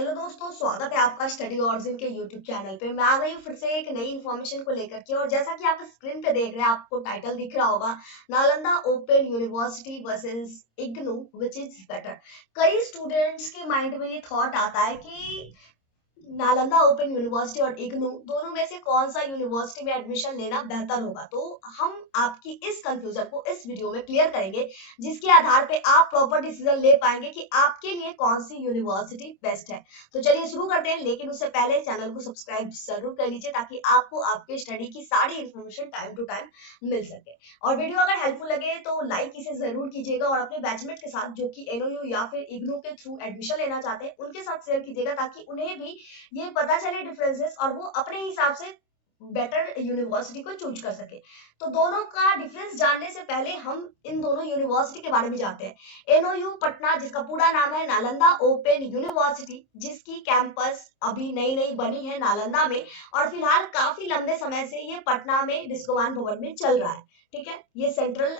Hello दोस्तों, स्वागत है आपका स्टडी ऑरिजिन के यूट्यूब चैनल पे। मैं आ गई हूँ फिर से एक नई इन्फॉर्मेशन को लेकर के। और जैसा कि आप स्क्रीन पे देख रहे हैं, आपको टाइटल दिख रहा होगा, Nalanda open university versus IGNOU which is better. कई स्टूडेंट्स के माइंड में ये थॉट आता है कि नालंदा ओपन यूनिवर्सिटी और इग्नू दोनों में से कौन सा यूनिवर्सिटी में एडमिशन लेना बेहतर होगा। तो हम आपकी इस कंफ्यूजन को इस वीडियो में क्लियर करेंगे, जिसके आधार पे आप प्रॉपर डिसीजन ले पाएंगे कि आपके लिए कौन सी यूनिवर्सिटी बेस्ट है। तो चलिए शुरू करते हैं, लेकिन उससे पहले चैनल को सब्सक्राइब जरूर कर लीजिए ताकि आपको आपके स्टडी की सारी इंफॉर्मेशन टाइम टू टाइम मिल सके। और वीडियो अगर हेल्पफुल लगे तो लाइक इसे जरूर कीजिएगा और अपने बैचमेट के साथ जो कि एनओयू या फिर इग्नू के थ्रू एडमिशन लेना चाहते हैं उनके साथ शेयर कीजिएगा, ताकि उन्हें भी ये पता चले डिफरेंसेस और वो अपने हिसाब से बेटर यूनिवर्सिटी को चूज कर सके। तो दोनों का डिफरेंस जानने से पहले हम इन दोनों यूनिवर्सिटी के बारे में जानते हैं। एनओयू पटना, जिसका पूरा नाम है नालंदा ओपन यूनिवर्सिटी, जिसकी कैंपस अभी नई नई बनी है नालंदा में, और फिलहाल काफी लंबे समय से ये पटना में डिस्कोमान भवन में चल रहा है। ठीक है, ये सेंट्रल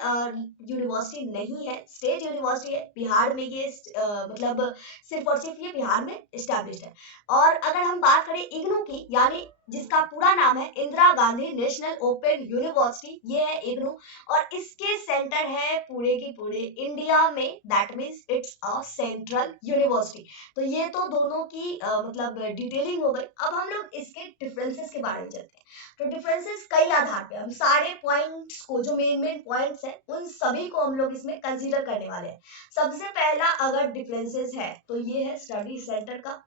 यूनिवर्सिटी नहीं है, स्टेट यूनिवर्सिटी है। बिहार में ये मतलब सिर्फ और सिर्फ ये बिहार में स्टैब्लिश है। और अगर हम बात करें इग्नू की, यानी जिसका पूरा नाम है Indira Gandhi national open university, ये है इग्नू। और इसके सेंटर है पूरे की पूरे इंडिया में, that means it's a central university. तो ये तो दोनों की मतलब डिटेलिंग हो गई। अब हम लोग इसके डिफरेंसेस के बारे में चलते हैं। तो डिफरेंसेस कई आधार पे, हम सारे पॉइंट्स को, जो मेन मेन पॉइंट्स हैं, उन सभी को हम लोग इसमें कंसीडर करने वाले हैं। सबसे पहला अगर डिफरेंसेस है तो ये है स्टडी सेंटर का।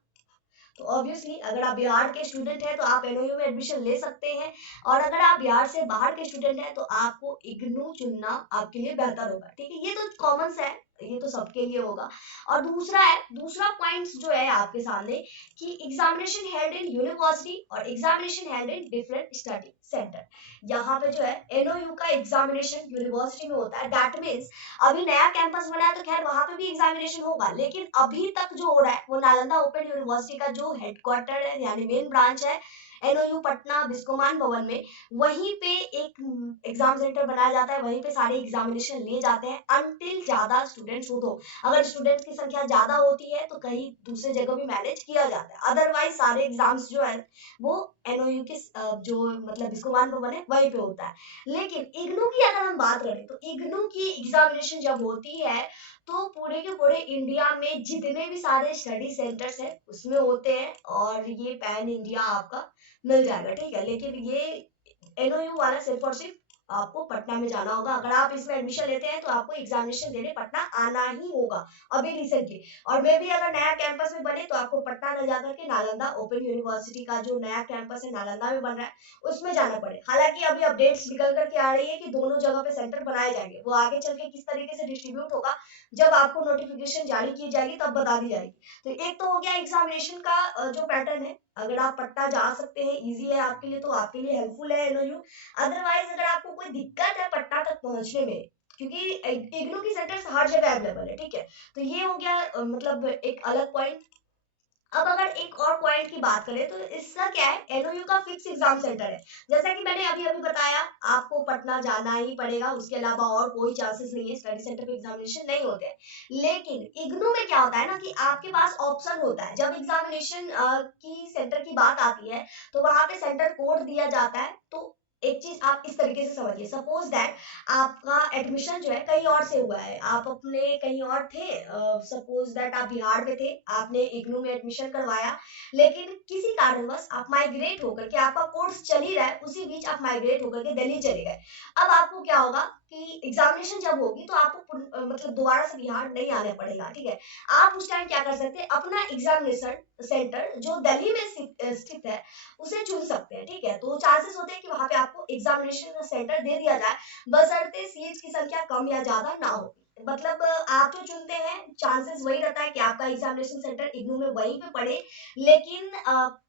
तो ऑब्वियसली अगर आप बिहार के स्टूडेंट हैं तो आप एनओयू में एडमिशन ले सकते हैं, और अगर आप बिहार से बाहर के स्टूडेंट हैं तो आपको इग्नू चुनना आपके लिए बेहतर होगा। ठीक है, ये तो कॉमन सा है, ये तो सबके लिए होगा। और दूसरा पॉइंट जो है आपके सामने, कि एग्जामिनेशन हेल्ड इन यूनिवर्सिटी और examination held in different study centre. यहाँ पे जो है एनओयू का एग्जामिनेशन यूनिवर्सिटी में होता है, दैट मीन्स अभी नया कैंपस बना है तो खैर वहां पे भी एग्जामिनेशन होगा, लेकिन अभी तक जो हो रहा है वो नालंदा ओपन यूनिवर्सिटी का जो हेडक्वार्टर है, यानी मेन ब्रांच है एनओयू पटना बिस्कोमान भवन में, वहीं पे एक एग्जाम सेंटर बनाया जाता है, वहीं पे सारे एग्जामिनेशन लिए जाते हैं अनटिल ज्यादा स्टूडेंट्स हो। तो अगर स्टूडेंट्स की संख्या ज्यादा होती है तो कहीं दूसरे जगह भी मैनेज किया जाता है, अदरवाइज सारे एग्जाम्स जो है वो एनओयू के जो मतलब बिस्कोमान भवन है वहीं पे होता है। लेकिन इग्नू की अगर हम बात करें तो इग्नू की एग्जामिनेशन जब होती है तो पूरे के पूरे इंडिया में जितने भी सारे स्टडी सेंटर्स हैं उसमें होते हैं, और ये पैन इंडिया आपका मिल जाएगा। ठीक है, लेकिन ये एनओयू वाला सिर्फ और सिर्फ आपको पटना में जाना होगा। अगर आप इसमें एडमिशन लेते हैं तो आपको एग्जामिनेशन देने पटना आना ही होगा अभी रिसेंटली। और मे भी अगर नया कैंपस में बने तो आपको पटना न जाकर के नालंदा ओपन यूनिवर्सिटी का जो नया कैंपस है नालंदा में बन रहा है उसमें जाना पड़े। हालांकि अभी अपडेट्स निकल करके आ रही है कि दोनों जगह पे सेंटर बनाए जाएंगे, वो आगे चल के किस तरीके से डिस्ट्रीब्यूट होगा जब आपको नोटिफिकेशन जारी की जाएगी तब बता दी जाएगी। तो एक तो हो गया एग्जामिनेशन का जो पैटर्न है, अगर आप पटना जा सकते हैं, इजी है आपके लिए, तो आपके लिए हेल्पफुल है एनओयू। अदरवाइज अगर आपको कोई दिक्कत है पटना तक पहुंचने में, क्योंकि इग्नू की सेंटर्स हर जगह अवेलेबल है। ठीक है, तो ये हो गया मतलब एक अलग पॉइंट। अब अगर एक और पॉइंट की बात करें तो इसका क्या है, एनओयू का फिक्स एग्जाम सेंटर है। जैसा कि मैंने अभी अभी बताया, आपको पटना जाना ही पड़ेगा, उसके अलावा और कोई चांसेस नहीं है, स्टडी सेंटर पे एग्जामिनेशन नहीं होते हैं। लेकिन इग्नू में क्या होता है ना, कि आपके पास ऑप्शन होता है। जब एग्जामिनेशन की सेंटर की बात आती है तो वहां पे सेंटर कोड दिया जाता है। तो एक चीज आप इस तरीके से समझिए, सपोज दैट आपका एडमिशन जो है कहीं और से हुआ है, आप अपने कहीं और थे, सपोज दैट आप बिहार में थे, आपने इग्नू में एडमिशन करवाया, लेकिन किसी कारणवश आप माइग्रेट होकर के, आपका कोर्स चल ही रहा है, उसी बीच आप माइग्रेट होकर के दिल्ली चले गए। अब आपको क्या होगा कि एग्जामिनेशन जब होगी तो आपको मतलब दोबारा से बिहार नहीं आना पड़ेगा। ठीक है, आप उस टाइम क्या कर सकते हैं, अपना एग्जामिनेशन सेंटर जो दिल्ली में स्थित है उसे चुन सकते हैं। ठीक है, तो चांसेस होते हैं कि वहां पे आपको एग्जामिनेशन सेंटर दे दिया जाए, बशर्ते सीट्स की संख्या कम या ज्यादा ना हो। मतलब आप जो चुनते हैं चांसेस वही रहता है कि आपका एग्जामिनेशन सेंटर इग्नू में वहीं पे पड़े। लेकिन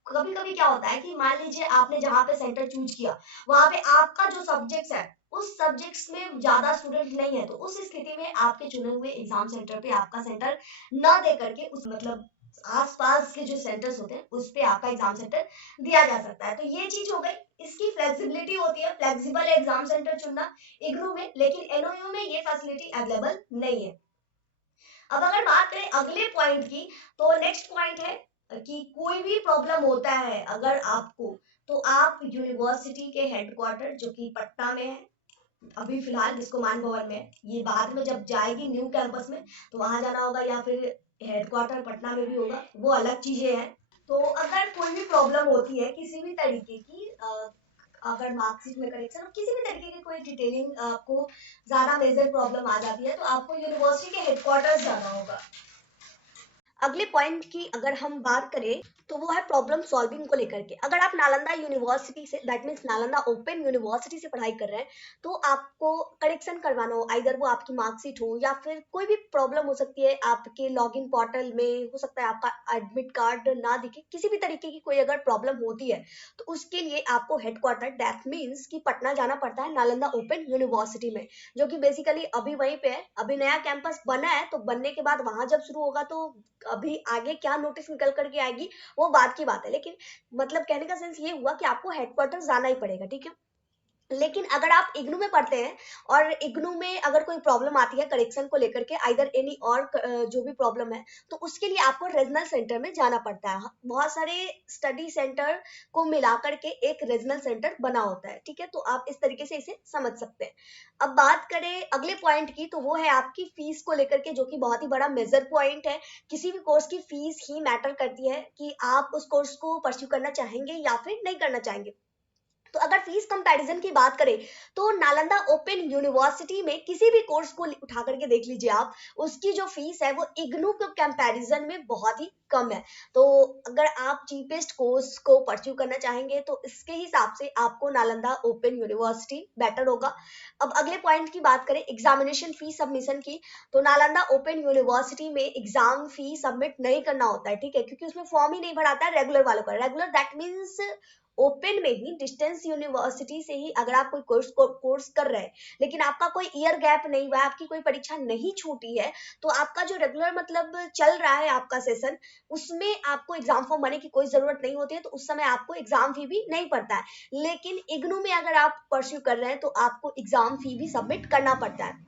कभी कभी क्या होता है कि मान लीजिए आपने जहां पे सेंटर चूज किया वहां पे आपका जो सब्जेक्ट्स है उस सब्जेक्ट्स में ज्यादा स्टूडेंट नहीं है, तो उस स्थिति में आपके चुने हुए एग्जाम सेंटर पे आपका सेंटर न दे करके उस मतलब आसपास के जो सेंटर्स होते हैं उस पे आपका एग्जाम सेंटर दिया जा सकता है। तो ये चीज हो गई, इसकी फ्लेक्सिबिलिटी होती है, फ्लेक्सिबल एग्जाम सेंटर चुनना इग्नू में, लेकिन एनओयू में ये फैसिलिटी अवेलेबल नहीं है। अब अगर बात करें अगले पॉइंट की, तो नेक्स्ट पॉइंट है कि कोई भी प्रॉब्लम होता है अगर आपको, तो आप यूनिवर्सिटी के हेडक्वार्टर जो कि पटना में है अभी फिलहाल, जिसको मान भवन में है, ये बाद में जब जाएगी न्यू कैंपस में तो वहां जाना होगा, या फिर हेडक्वार्टर पटना में भी होगा, वो अलग चीजें हैं। तो अगर कोई भी प्रॉब्लम होती है किसी भी तरीके की, अगर मार्कशीट में करेक्शन, किसी भी तरीके की कोई डिटेलिंग आपको ज्यादा मेजर प्रॉब्लम आ जाती है, तो आपको यूनिवर्सिटी के हेडक्वार्टर्स जाना होगा। अगले पॉइंट की अगर हम बात करें तो वो है प्रॉब्लम सॉल्विंग को लेकर के। अगर आप नालंदा यूनिवर्सिटी से, that means Nalanda open university से पढ़ाई कर रहे हैं, तो आपको करेक्शन करवाना हो, आइदर वो आपकी मार्कशीट हो या फिर कोई भी प्रॉब्लम हो सकती है आपके लॉगिन पोर्टल में, हो सकता है आपका एडमिट कार्ड ना दिखे, किसी भी तरीके की कोई अगर प्रॉब्लम होती है, तो उसके लिए आपको हेडक्वार्टर, दैट मीन्स कि पटना जाना पड़ता है नालंदा ओपन यूनिवर्सिटी में, जो कि बेसिकली अभी वहीं पे है। अभी नया कैंपस बना है, तो बनने के बाद वहां जब शुरू होगा तो अभी आगे क्या नोटिस निकल करके आएगी वो बात की बात है, लेकिन मतलब कहने का सेंस ये हुआ कि आपको हेडक्वार्टर जाना ही पड़ेगा, ठीक है। लेकिन अगर आप इग्नू में पढ़ते हैं और इग्नू में अगर कोई प्रॉब्लम आती है करेक्शन को लेकर के, आइदर एनी और जो भी प्रॉब्लम है, तो उसके लिए आपको रीजनल सेंटर में जाना पड़ता है। बहुत सारे स्टडी सेंटर को मिला करके एक रीजनल सेंटर बना होता है, ठीक है। तो आप इस तरीके से इसे समझ सकते हैं। अब बात करें अगले पॉइंट की, तो वो है आपकी फीस को लेकर के, जो कि बहुत ही बड़ा मेजर पॉइंट है। किसी भी कोर्स की फीस ही मैटर करती है कि आप उस कोर्स को परस्यू करना चाहेंगे या फिर नहीं करना चाहेंगे। तो अगर फीस कंपैरिजन की बात करें, तो नालंदा ओपन यूनिवर्सिटी में किसी भी कोर्स को उठा करके देख लीजिए आप, उसकी जो फीस है वो इग्नू के कंपैरिजन में बहुत ही कम है। तो अगर आप चीपेस्ट कोर्स को परस्यू करना चाहेंगे तो इसके हिसाब से आपको नालंदा ओपन यूनिवर्सिटी बेटर होगा। अब अगले पॉइंट की बात करें एग्जामिनेशन फी सबमिशन की, तो नालंदा ओपन यूनिवर्सिटी में एग्जाम फी सबमिट नहीं करना होता है, ठीक है, क्योंकि उसमें फॉर्म ही नहीं भराता है रेगुलर वालों का। रेगुलर दैट मीन्स ओपन में ही, डिस्टेंस यूनिवर्सिटी से ही अगर आप कोई कोर्स कर रहे हैं, लेकिन आपका कोई ईयर गैप नहीं हुआ है, आपकी कोई परीक्षा नहीं छूटी है, तो आपका जो रेगुलर मतलब चल रहा है आपका सेशन, उसमें आपको एग्जाम फॉर्म भरने की कोई जरूरत नहीं होती है, तो उस समय आपको एग्जाम फी भी नहीं पड़ता है। लेकिन इग्नू में अगर आप परस्यू कर रहे हैं तो आपको एग्जाम फी भी सबमिट करना पड़ता है।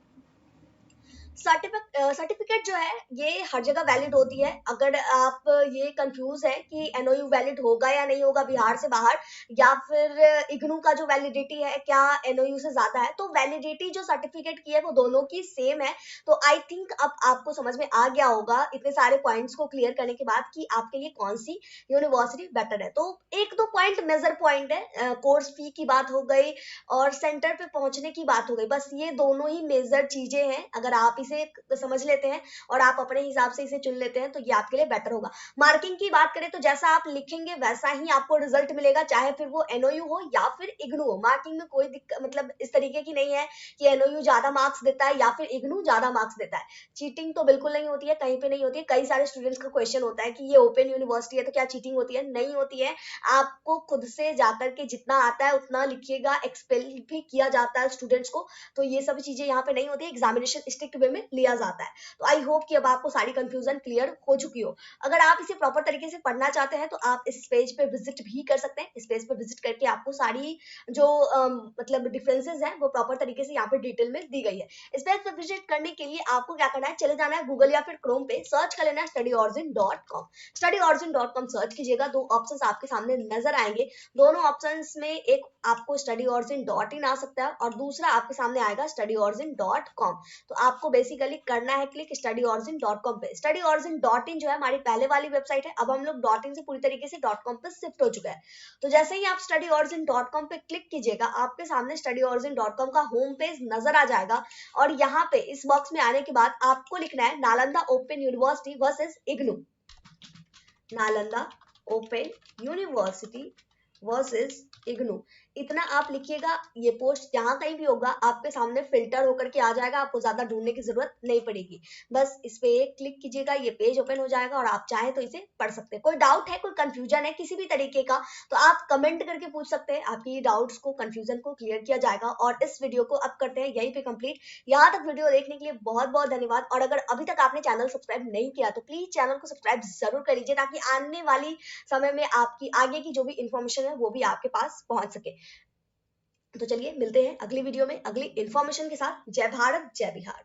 सर्टिफिकेट जो है ये हर जगह वैलिड होती है। अगर आप ये कंफ्यूज है कि एनओयू वैलिड होगा या नहीं होगा बिहार से बाहर, या फिर इग्नू का जो वैलिडिटी है क्या एनओयू से ज्यादा है, तो वैलिडिटी जो सर्टिफिकेट की है वो दोनों की सेम है। तो आई थिंक अब आपको समझ में आ गया होगा इतने सारे पॉइंट्स को क्लियर करने के बाद कि आपके लिए कौन सी यूनिवर्सिटी बेटर है। तो एक दो पॉइंट मेजर पॉइंट है, कोर्स फी की बात हो गई और सेंटर पे पहुंचने की बात हो गई, बस ये दोनों ही मेजर चीजें हैं। अगर आप इसे समझ लेते हैं और आप अपने हिसाब से इसे चुन लेते हैं तो ये आपके लिए बेटर होगा। मार्किंग की बात करें तो जैसा आप लिखेंगे वैसा ही आपको रिजल्ट मिलेगा, चाहे फिर वो एनओयू हो या फिर इग्नू हो। मार्किंग में कोई दिक्कत मतलब इस तरीके की नहीं है कि एनओयू ज्यादा मार्क्स देता है या फिर इग्नू ज्यादा मार्क्स देता है। चीटिंग तो बिल्कुल नहीं होती है, कहीं पे नहीं होती है। कई सारे स्टूडेंट्स का क्वेश्चन होता है कि ये ओपन यूनिवर्सिटी है तो क्या चीटिंग होती है? नहीं होती है। आपको खुद से जाकर के जितना आता है उतना लिखिएगा, एक्सपेल भी किया जाता है स्टूडेंट्स को, तो ये सब चीजें यहाँ पे नहीं होती है। एग्जामिनेशन स्ट्रिक्ट वे में लिया जाता है। तो आई होप कि अब आपको सारी कंफ्यूजन क्लियर हो चुकी हो। अगर आप इसे प्रॉपर तरीके से पढ़ना चाहते हैं तो आप इस पेज पे विजिट भी कर सकते हैं। इस पेज पे विजिट करके आपको सारी जो मतलब डिफरेंसेस हैं वो प्रॉपर तरीके से यहाँ पे डिटेल में दी गई है। इस पेज पे विजिट करने के लिए आपको क्या करना है, चले जाना है गूगल या फिर क्रोम पे, सर्च कर लेना है studyOrigin.com। studyOrigin.com सर्च कीजिएगा, दो ऑप्शंस आपके सामने नजर आएंगे। दोनों ऑप्शंस में एक आपको studyOrigin.in आ सकता है और दूसरा आपके सामने आएगा studyOrigin.com। तो आपको बेसिकली करना है क्लिक studyOrigin.com पे। studyOrigin.in जो है हमारी पहले वाली वेबसाइट है, अब हम लोग .in से पूरी तरीके से .com पे शिफ्ट हो चुका है। तो जैसे ही आप studyOrigin.com पे क्लिक कीजिएगा, आपके सामने studyOrigin.com का होम पेज नजर आ जाएगा और यहाँ पे इस बॉक्स में आने के बाद आपको लिखना है Nalanda open university versus IGNOU. Nalanda open university versus IGNOU, इतना आप लिखिएगा। ये पोस्ट जहां कहीं भी होगा आपके सामने फिल्टर होकर के आ जाएगा, आपको ज्यादा ढूंढने की जरूरत नहीं पड़ेगी। बस इस पे क्लिक कीजिएगा, ये पेज ओपन हो जाएगा और आप चाहें तो इसे पढ़ सकते हैं। कोई डाउट है, कोई कंफ्यूजन है किसी भी तरीके का, तो आप कमेंट करके पूछ सकते हैं। आपकी डाउट्स को, कंफ्यूजन को क्लियर किया जाएगा। और इस वीडियो को अब करते हैं यहीं पे कंप्लीट। यहाँ तक वीडियो देखने के लिए बहुत बहुत धन्यवाद। और अगर अभी तक आपने चैनल सब्सक्राइब नहीं किया तो प्लीज चैनल को सब्सक्राइब जरूर कर लीजिए, ताकि आने वाली समय में आपकी आगे की जो भी इंफॉर्मेशन है वो भी आपके पास पहुंच सके। तो चलिए मिलते हैं अगली वीडियो में अगली इंफॉर्मेशन के साथ। जय भारत, जय बिहार।